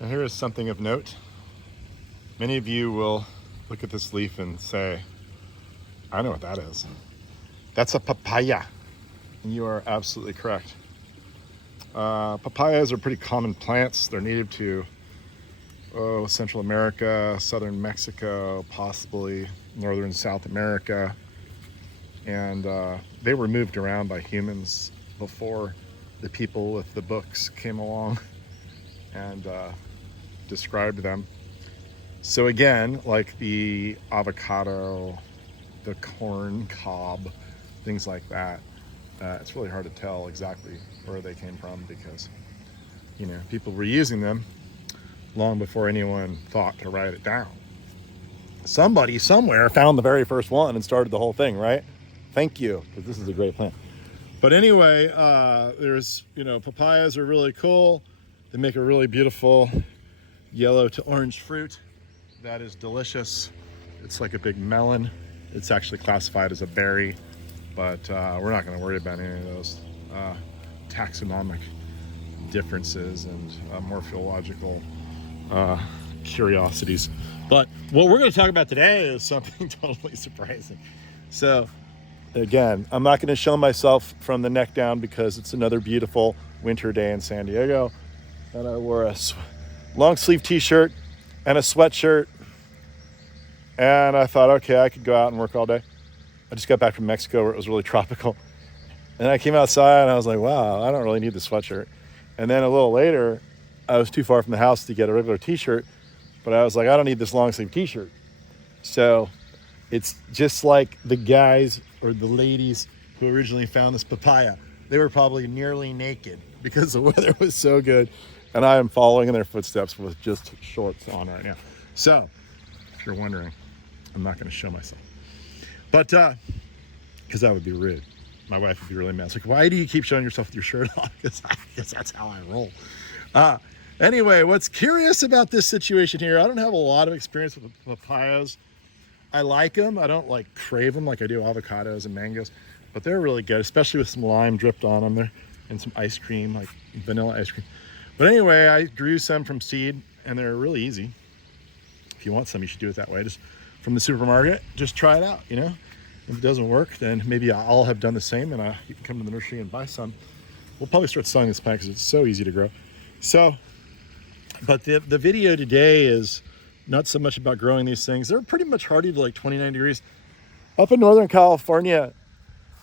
Now here is something of note. Many of you will look at this leaf and say, I know what that is. That's a papaya. And you are absolutely correct. Papayas are pretty common plants. They're native to Central America, southern Mexico, possibly northern South America. And they were moved around by humans before the people with the books came along and described them. So again, like the avocado, the corn cob, things like that, it's really hard to tell exactly where they came from because, people were using them long before anyone thought to write it down. Somebody somewhere found the very first one and started the whole thing, right? Thank you, because this is a great plant. But anyway, there's, papayas are really cool. They make a really beautiful yellow to orange fruit that is delicious. It's like a big melon. It's actually classified as a berry, but we're not going to worry about any of those taxonomic differences and morphological curiosities. But what we're going to talk about today is something totally surprising. So again, I'm not going to show myself from the neck down because it's another beautiful winter day in San Diego. And I wore a long sleeve t-shirt and a sweatshirt. And I thought, okay, I could go out and work all day. I just got back from Mexico where it was really tropical. And I came outside and I was like, wow, I don't really need the sweatshirt. And then a little later, I was too far from the house to get a regular t-shirt, but I was like, I don't need this long sleeve t-shirt. So it's just like the guys or the ladies who originally found this papaya. They were probably nearly naked because the weather was so good. And I am following in their footsteps with just shorts on right now. So if you're wondering, I'm not going to show myself. But, because that would be rude. My wife would be really mad. It's like, why do you keep showing yourself with your shirt on? Because that's how I roll. Anyway, what's curious about this situation here, I don't have a lot of experience with papayas. I like them. I don't like crave them like I do avocados and mangoes, but they're really good, especially with some lime dripped on them there and some ice cream, like vanilla ice cream. But anyway, I grew some from seed and they're really easy. If you want some, you should do it that way. Just from the supermarket, just try it out, If it doesn't work, then maybe I'll have done the same and you can come to the nursery and buy some. We'll probably start selling this plant because it's so easy to grow. So, but the video today is not so much about growing these things. They're pretty much hardy to like 29 degrees. Up in Northern California,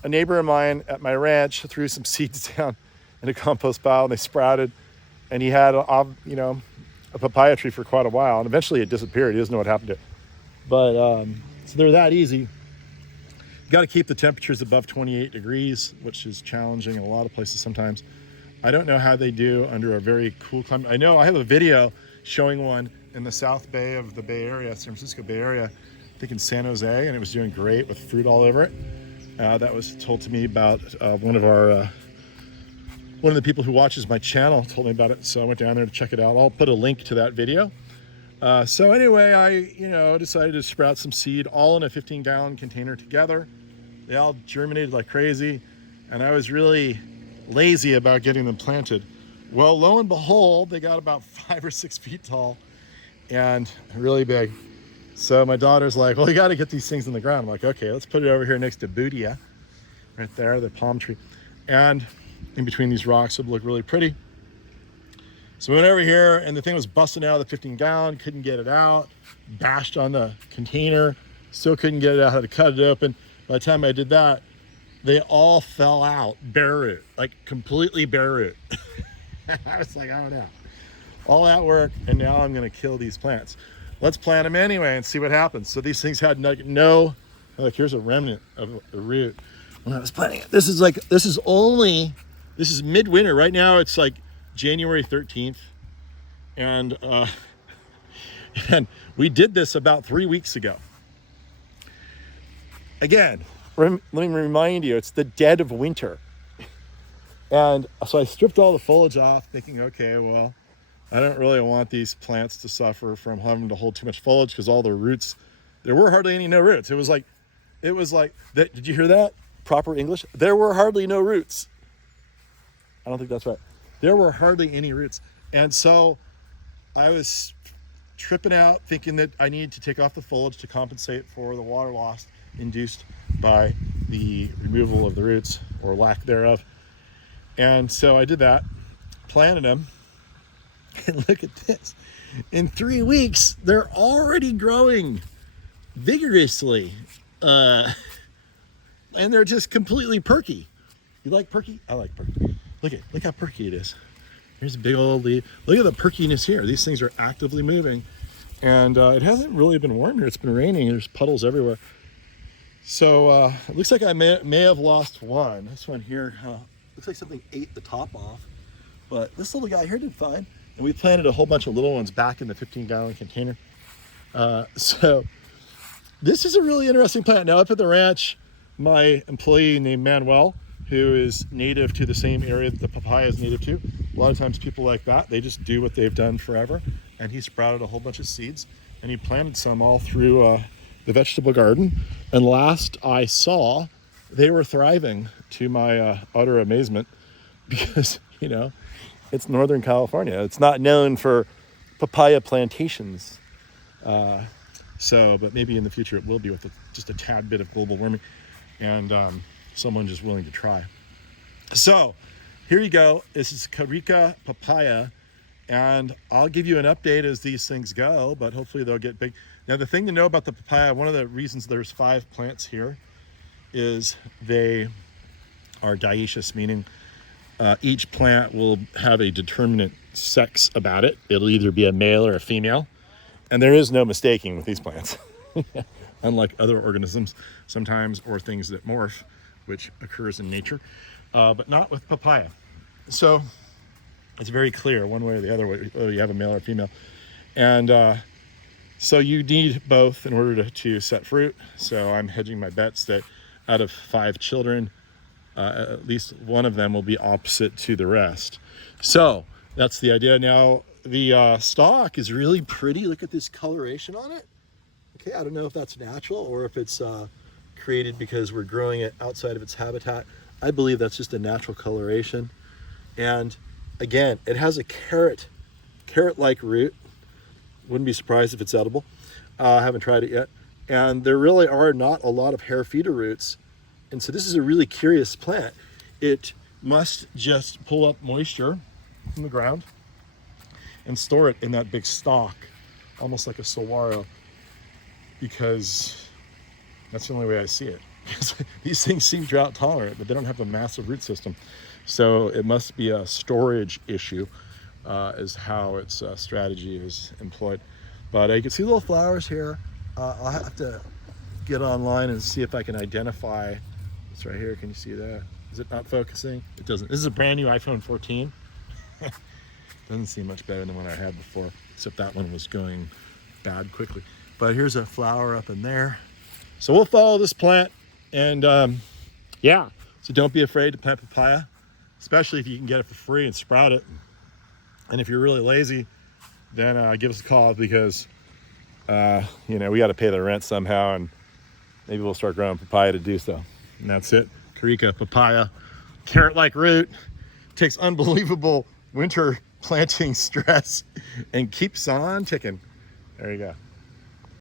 a neighbor of mine at my ranch threw some seeds down in a compost pile and they sprouted. And he had, a papaya tree for quite a while. And eventually it disappeared. He doesn't know what happened to it. But, so they're that easy. You got to keep the temperatures above 28 degrees, which is challenging in a lot of places sometimes. I don't know how they do under a very cool climate. I know I have a video showing one in the South Bay of the Bay Area, San Francisco Bay Area, I think in San Jose, and it was doing great with fruit all over it. That was told to me about one of the people who watches my channel told me about it, so I went down there to check it out. I'll put a link to that video. So anyway, I decided to sprout some seed all in a 15-gallon container together. They all germinated like crazy, and I was really lazy about getting them planted. Well, lo and behold, they got about 5 or 6 feet tall and really big. So my daughter's like, well, you got to get these things in the ground. I'm like, okay, let's put it over here next to Boodia, right there, the palm tree. And in between these rocks, it would look really pretty. So we went over here and the thing was busting out of the 15-gallon, couldn't get it out, bashed on the container, still couldn't get it out, had to cut it open. By the time I did that, they all fell out, bare root, like completely bare root. I was like, oh no. All that work, and now I'm gonna kill these plants. Let's plant them anyway and see what happens. So these things had no, like here's a remnant of the root when I was planting it. This is midwinter. Right now it's like January 13th. And we did this about 3 weeks ago. Again, let me remind you, it's the dead of winter. And so I stripped all the foliage off thinking, okay, well, I don't really want these plants to suffer from having to hold too much foliage because all their roots, there were hardly no roots. It was like that. Did you hear that? Proper English? There were hardly no roots. I don't think that's right. There were hardly any roots. And so I was tripping out thinking that I needed to take off the foliage to compensate for the water loss induced by the removal of the roots or lack thereof. And so I did that, planted them, and look at this. In 3 weeks, they're already growing vigorously. And they're just completely perky. You like perky? I like perky. Look how perky it is. Here's a big old leaf. Look at the perkiness here. These things are actively moving. And it hasn't really been warm here. It's been raining. There's puddles everywhere. So it looks like I may have lost one. This one here looks like something ate the top off. But this little guy here did fine. And we planted a whole bunch of little ones back in the 15-gallon container. So this is a really interesting plant. Now up at the ranch, my employee named Manuel, who is native to the same area that the papaya is native to. A lot of times people like that, they just do what they've done forever. And he sprouted a whole bunch of seeds and he planted some all through the vegetable garden. And last I saw, they were thriving, to my utter amazement, because, you know, it's Northern California. It's not known for papaya plantations. But maybe in the future it will be with just a tad bit of global warming and someone just willing to try. So here you go. This is Carica papaya, and I'll give you an update as these things go, but hopefully they'll get big. Now the thing to know about the papaya, one of the reasons there's 5 plants here is they are dioecious, meaning each plant will have a determinate sex about it. It'll either be a male or a female, and there is no mistaking with these plants. Unlike other organisms sometimes, or things that morph, which occurs in nature, but not with papaya. So it's very clear one way or the other whether you have a male or female. And so you need both in order to set fruit. So I'm hedging my bets that out of 5 children, at least one of them will be opposite to the rest. So that's the idea. Now the stalk is really pretty. Look at this coloration on it. Okay, I don't know if that's natural or if it's created because we're growing it outside of its habitat. I believe that's just a natural coloration. And again, it has a carrot-like root. Wouldn't be surprised if it's edible. I haven't tried it yet. And there really are not a lot of hair feeder roots. And so this is a really curious plant. It must just pull up moisture from the ground and store it in that big stalk, almost like a saguaro, because that's the only way I see it. These things seem drought tolerant, but they don't have a massive root system. So it must be a storage issue, is how its strategy is employed. But you can see little flowers here. I'll have to get online and see if I can identify. It's right here. Can you see that? Is it not focusing? It doesn't. This is a brand new iPhone 14. Doesn't seem much better than what I had before, except that one was going bad quickly. But here's a flower up in there. So we'll follow this plant, and yeah, so don't be afraid to plant papaya, especially if you can get it for free and sprout it. And if you're really lazy, then give us a call, because you know, we got to pay the rent somehow, and maybe we'll start growing papaya to do so. And that's it. Carica papaya, carrot-like root, takes unbelievable winter planting stress and keeps on ticking. There you go.